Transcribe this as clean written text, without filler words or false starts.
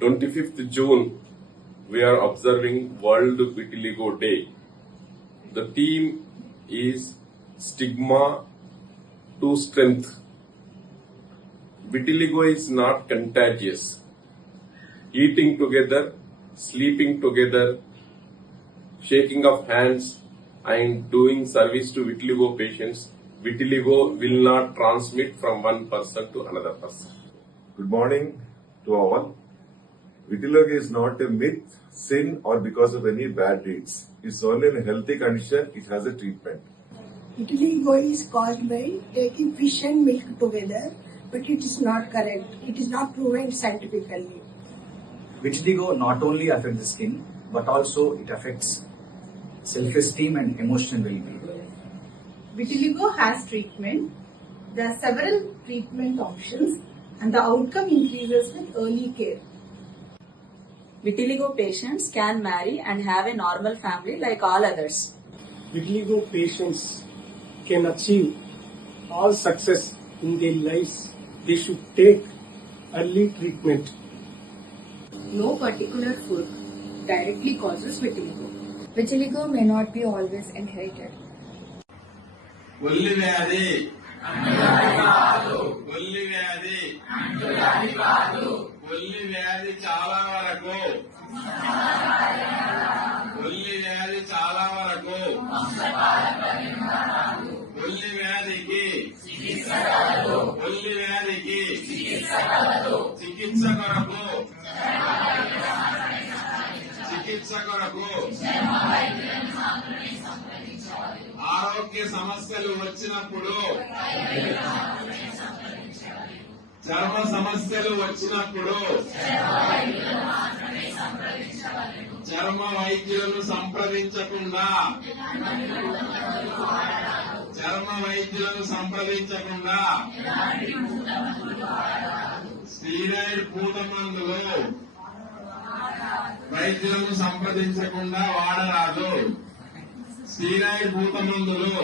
25th June, we are observing World Vitiligo Day. The theme is Stigma to Strength. Vitiligo is not contagious. Eating together, sleeping together, shaking of hands and doing service to vitiligo patients, vitiligo will not transmit from one person to another person. Good morning to all. Vitiligo is not a myth, sin, or because of any bad deeds. It's only a healthy condition. It has a treatment. Vitiligo is caused by taking fish and milk together, but it is not correct. It is not proven scientifically. Vitiligo not only affects the skin, but also it affects self-esteem and emotional well-being. Vitiligo has treatment. There are several treatment options and the outcome increases with early care. Vitiligo patients can marry and have a normal family like all others. Vitiligo patients can achieve all success in their lives. They should take early treatment. No particular food directly causes vitiligo. Vitiligo may not be always inherited. ఒల్లి వ్యాధి ఒల్లి వ్యాధి చాలా వరకు ఒల్లి వ్యాధికి చికిత్స కొరకు ఆరోగ్య సమస్యలు వచ్చినప్పుడు, చర్మ సమస్యలు వచ్చినప్పుడు చర్మ వైద్యులను సంప్రదించకుండా స్టీరాయిడ్ పూత మందులు వైద్యులను సంప్రదించకుండా వాడరాదు. స్టీరాయిడ్ పూత మందులు